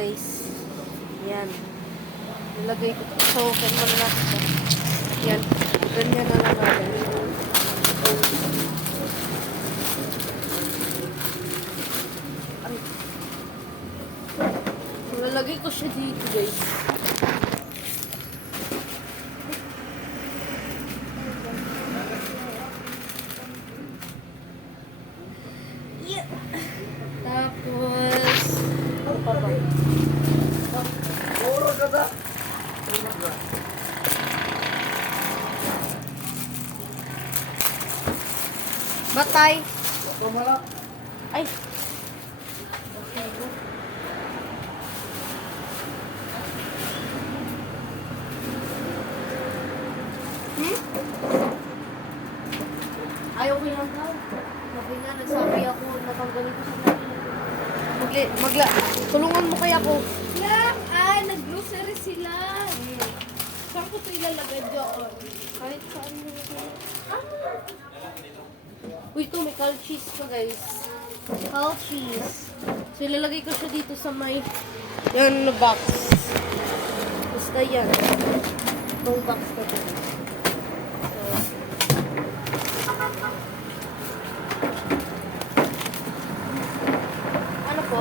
guys. Yan. Nilagay ko. So, open muna natin ito. Yan. Ganyan na lang natin. Nalagay ko siya dito guys. Yeah. Tapos ano pa ba? Batay. Ay. Ayaw ko yan daw. Sabi nga, nagsabi ako, natanggalin ko sila. Tulungan mo kaya ko. Nag-grocery sila. Saan ko ito ilalagay doon? Kahit saan mo Uy, ito may cold cheese pa guys. Cold cheese. So, ilalagay ko siya dito sa may yan na box. Basta yan. Itong box ko dito. Ano po?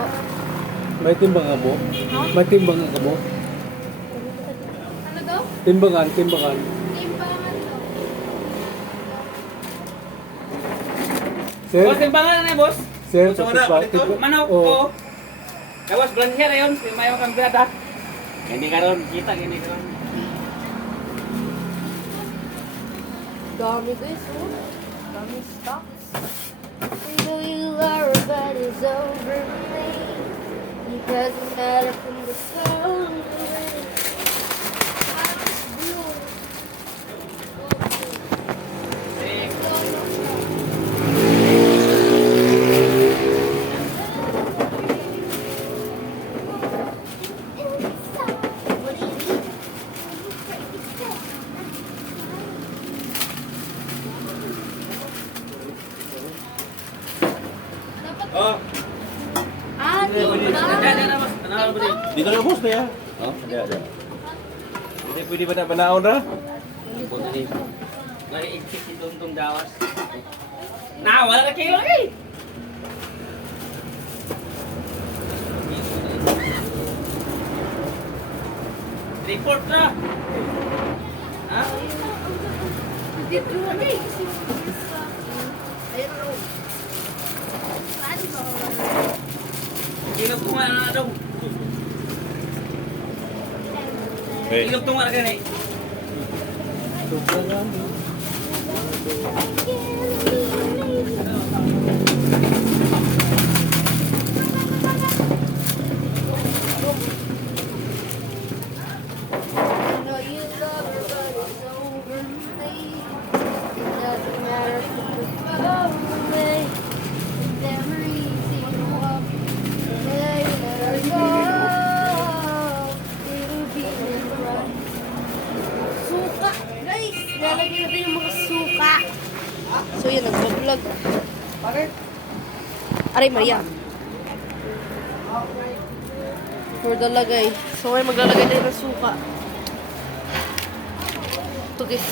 May timbangan mo? May timbangan ka mo? Ano daw? Timbangan. Timbangan daw. Sir? Boss, timbangan na boss. Sir, Gusto mo na, palito? Manok Oh. ko. Kawas, blanher yun. Mayo kang grada. Hindi ka ron, kita, hindi ka ron. Dami guys, oh. Dami stocks. Until you are but it's over me. It doesn't matter from the sun. Oh. Dito na boss na yan. Oh, ada. Hindi pwede ba na banaon ra? Nag-i-exit si Tungtung Dawas. Na, wala na kayo lagi. Report na. Ha? Dito lagi. Ayun na. Ilog tunga na daw. Ilog tunga na gani. Suka! Guys! Lalagay natin yung mga suka. So yun, nag-vlog. Aray, Maria. For the lagay. So ngayon maglalagay tayo ng suka. Ito guys.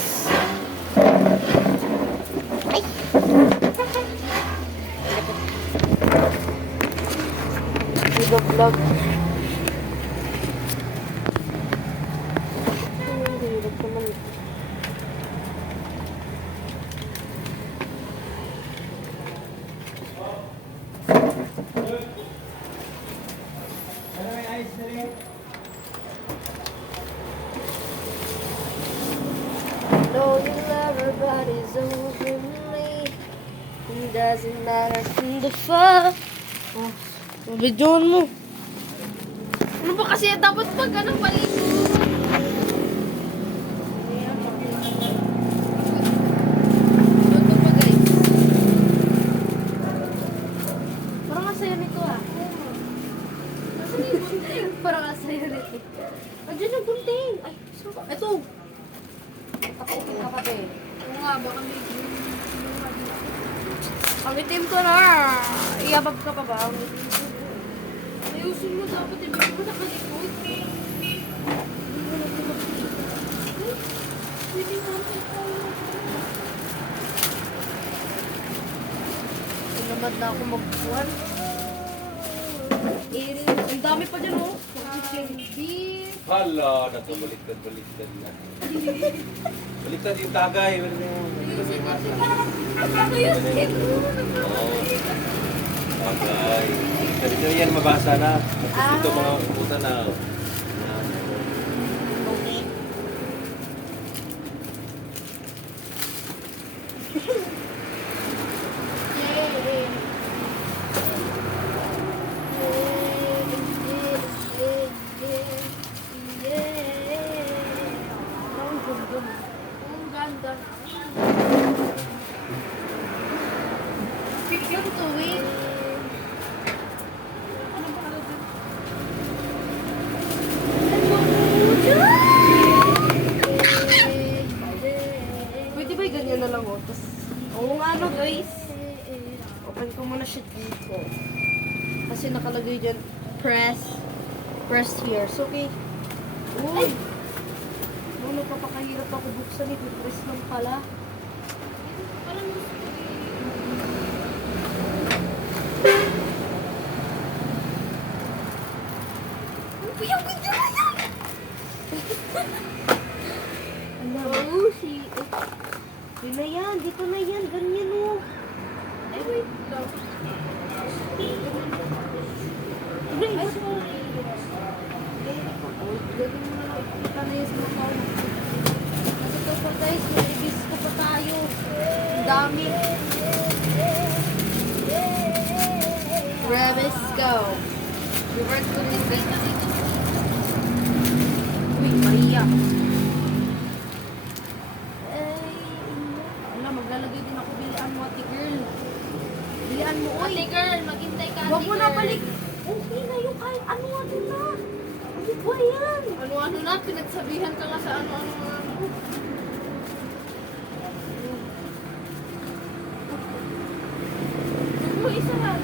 Ay! Vlog. Know you love everybody's over me. It doesn't matter from the far. Oh, mabidyoan mo. Ano ba kasi dapat pag anong paligo? Ano ba guys? Parang masaya nito ah. Parang masaya nito. Andiyan yung bunting. Ay, suka. Ito. Kapatid. Oo nga, baka may Ang itim ko na. Iyabag ka pa ba? Ang itim ko. Ayun Ayusin mo dapat. Hindi mo nakalikot. Pwede nga Tinamad na ako magbuwan. Ang dami pa dyan, oh. Hindi. Hala, baliktad na. Baliktad yung tagay. Ayusin mo siya. Oo. Tagay. Dito yan mabasa na. Ito mga uputan na. Okay. Ang ganda. Saan to, wait? Ano ba ano dyan? Pwede ba yung ganyan na lang, oh? Tas, oo nga, no, guys. Open ko muna siya dito. Kasi nakalagay dyan, press here. So, okay. Uy! Ano, papakahirap ako buksan eh. Press lang pala. Parang Ano ba yung video na yan? Ano? oh, si... Yun na yan, dito na yan, ganyan oh. Ay, wait lang. Ay, sorry. Ganun mo na lang, ipita na yung sumakaw. Kasi ito pa guys, may ibis ko pa tayo. Ang dami. Rebels go. Reverse to this way. Uy, Maria. Ala, maglalagay din ako. Bilian mo, ate girl. Bilian mo, uy. Ate girl, maghintay ka. Huwag ate mo na girl. balik. Okay na yung kahit ano-ano na. Ano ba yan? Ano-ano na, pinagsabihan ka nga sa ano-ano na ano. Huwag mo isa lang.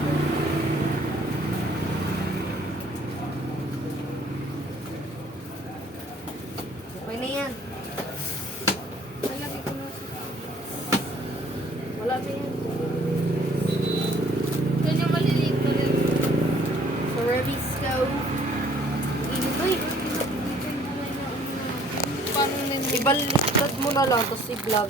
Okay na yan. Nalagay ko na sa... Wala na yan. Ganyan maliliit na rin. So, Rebels go. Init ba eh. Paano nila? Ibaliktad mo na lang, tapos i-vlog.